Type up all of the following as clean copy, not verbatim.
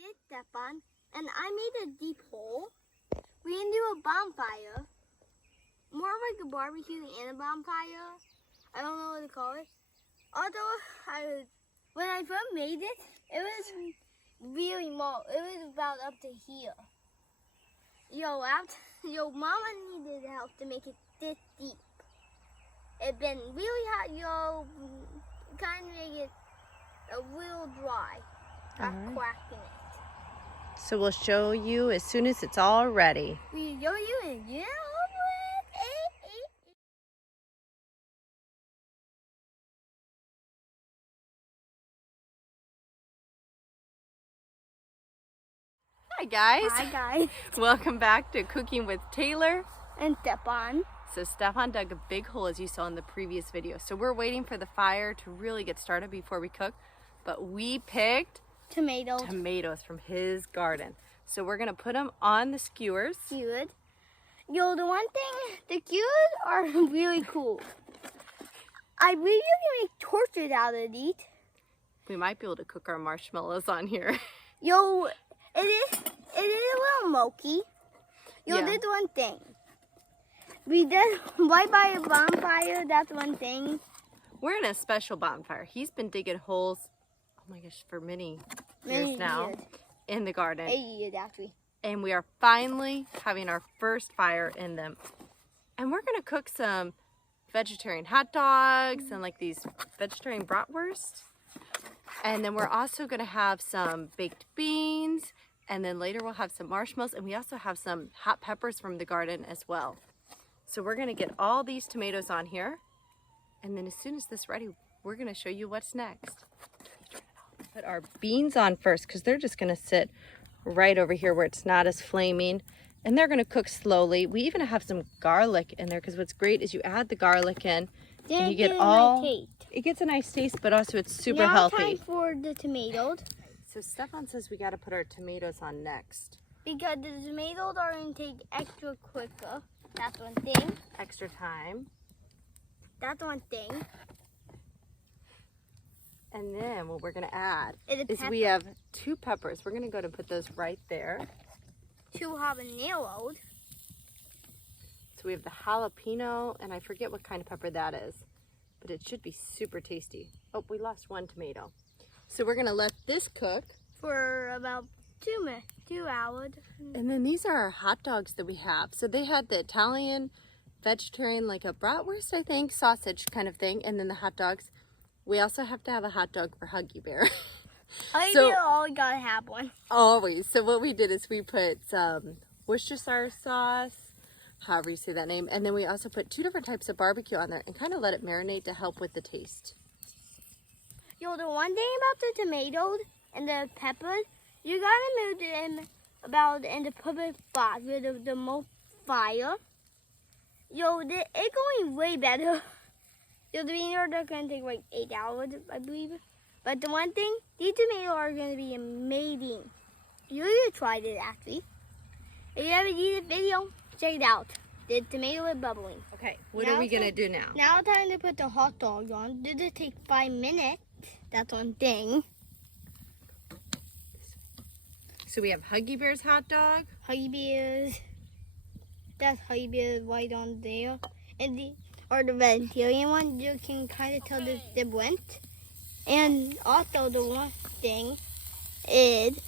It's Stefan, and I made a deep hole. We can do a bonfire. More like a barbecue and a bonfire. I don't know what to call it. Although, when I first made it, it was really small. It was about up to here. Mama needed help to make it this deep. It's been really hot, kind of make it a little dry. Not cracking it. So we'll show you as soon as it's all ready. We show you and you know it. Hi guys. Hi guys. Welcome back to Cooking with Taylor And Stefan. So Stefan dug a big hole as you saw in the previous video. So we're waiting for the fire to really get started before we cook. But we picked tomatoes from his garden. So we're gonna put them on the skewers. Good. The one thing, the skewers are really cool. I believe you can make torches out of these. We might be able to cook our marshmallows on here. It is a little smoky. This one thing. We did right by a bonfire, that's one thing. We're in a special bonfire. He's been digging holes, oh my gosh, for many years now in the garden. 8 years actually. And we are finally having our first fire in them. And we're gonna cook some vegetarian hot dogs and like these vegetarian bratwurst. And then we're also gonna have some baked beans, and then later we'll have some marshmallows, and we also have some hot peppers from the garden as well. So we're gonna get all these tomatoes on here, and then as soon as this is ready, we're gonna show you what's next. Put our beans on first, because they're just gonna sit right over here where it's not as flaming, and they're gonna cook slowly. We even have some garlic in there, because what's great is you add the garlic in, and you get it gets a nice taste, but also it's super healthy. Now time for the tomatoes. So Stefan says we got to put our tomatoes on next. Because the tomatoes are going to take extra quicker. That's one thing. Extra time. That's one thing. And then what we're going to add is pepper. we have 2 peppers. We're going to go and put those right there. 2 habaneros. So we have the jalapeno, and I forget what kind of pepper that is, but it should be super tasty. Oh, we lost 1 tomato. So we're gonna let this cook for about 2 hours. And then these are our hot dogs that we have. So they had the Italian, vegetarian, like a bratwurst, I think, sausage kind of thing, and then the hot dogs. We also have to have a hot dog for Huggy Bear. Huggy Bear always gotta have one. Always. So what we did is we put some Worcestershire sauce, however you say that name, and then we also put 2 different types of barbecue on there and kind of let it marinate to help with the taste. The one thing about the tomatoes and the peppers, you gotta move them in the public spot with the most fire. It's going way better. The beans are gonna take like 8 hours, I believe. But the one thing, these tomatoes are gonna be amazing. You should try this actually. If you haven't seen this video, check it out. The tomato is bubbling. Okay, what are we gonna do now? Now time to put the hot dog on. Did it take 5 minutes? That's one thing. So we have Huggy Bear's hot dog. Huggy Bear's. That's Huggy Bear's right on there. And the vegetarian one, you can kind of tell the difference. And also the one thing is,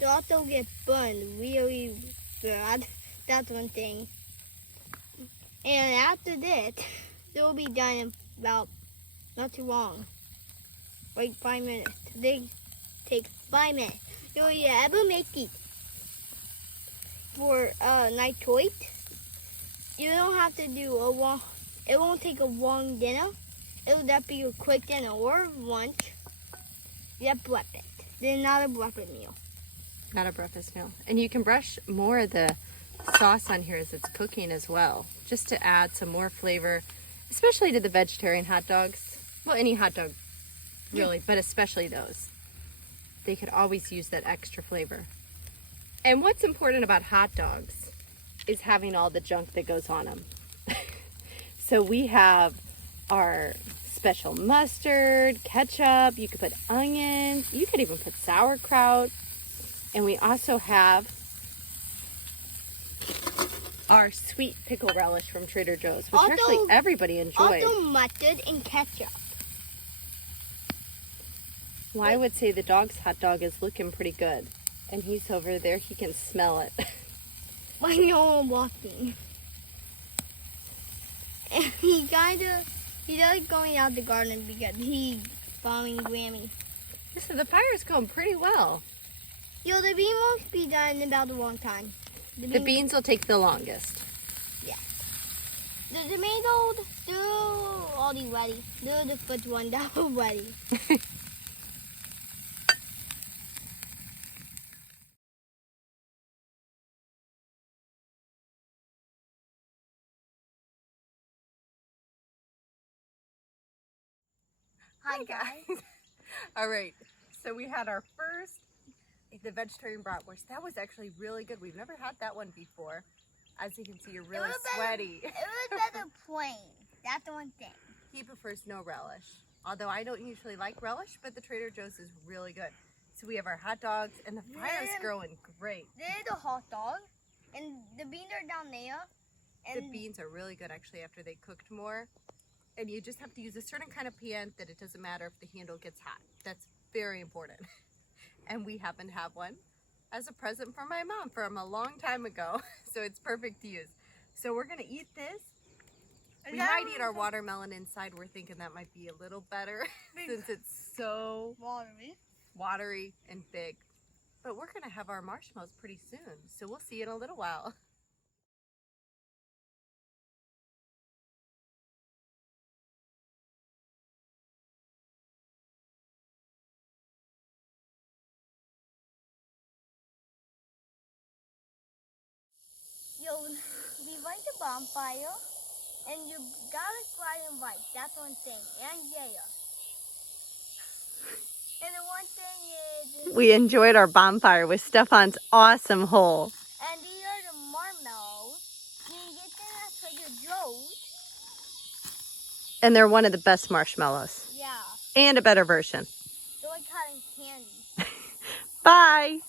they also get burned really bad. That's one thing. And after this, they will be done in about not too long. Like 5 minutes. They take 5 minutes. So you ever make it for night toit? You don't have to do it won't take a long dinner. It'll just be a quick dinner or lunch. You have breakfast. Then not a breakfast meal. Not a breakfast meal. And you can brush more of the sauce on here as it's cooking as well, just to add some more flavor, especially to the vegetarian hot dogs. Well, any hot dog, really, but especially those. They could always use that extra flavor. And what's important about hot dogs is having all the junk that goes on them. So we have our special mustard, ketchup. You could put onions. You could even put sauerkraut. And we also have our sweet pickle relish from Trader Joe's, which actually everybody enjoyed. Also mustard and ketchup. Well, I would say the dog's hot dog is looking pretty good. And he's over there. He can smell it. When you're walking. And he's going out the garden because he's following Grammy. So the fire's going pretty well. Yo, the bean won't be done in about a long time. The beans will take the longest. Yeah. The tomatoes, they're already ready. They're the first one that were ready. Hi guys. All right, so we had our first, the vegetarian bratwurst. That was actually really good. We've never had that one before. As you can see, you're really sweaty. It was better plain. That's the one thing. He prefers no relish. Although I don't usually like relish, but the Trader Joe's is really good. So we have our hot dogs, and the fire's growing great. There's the hot dog, and the beans are down there. And the beans are really good actually after they cooked more. And you just have to use a certain kind of pan that it doesn't matter if the handle gets hot. That's very important. And we happen to have one as a present from my mom from a long time ago. So it's perfect to use. So we're gonna eat this. We might eat our watermelon inside. We're thinking that might be a little better since it's so watery and big. But we're gonna have our marshmallows pretty soon. So we'll see you in a little while. Yo, we light the bonfire, and you gotta fry and light. That's one thing. And yeah. And the one thing is... We enjoyed our bonfire with Stefan's awesome hole. And these are the marshmallows. You can get them at Trader Joe's. And they're one of the best marshmallows. Yeah. And a better version. They're like cotton candy. Bye.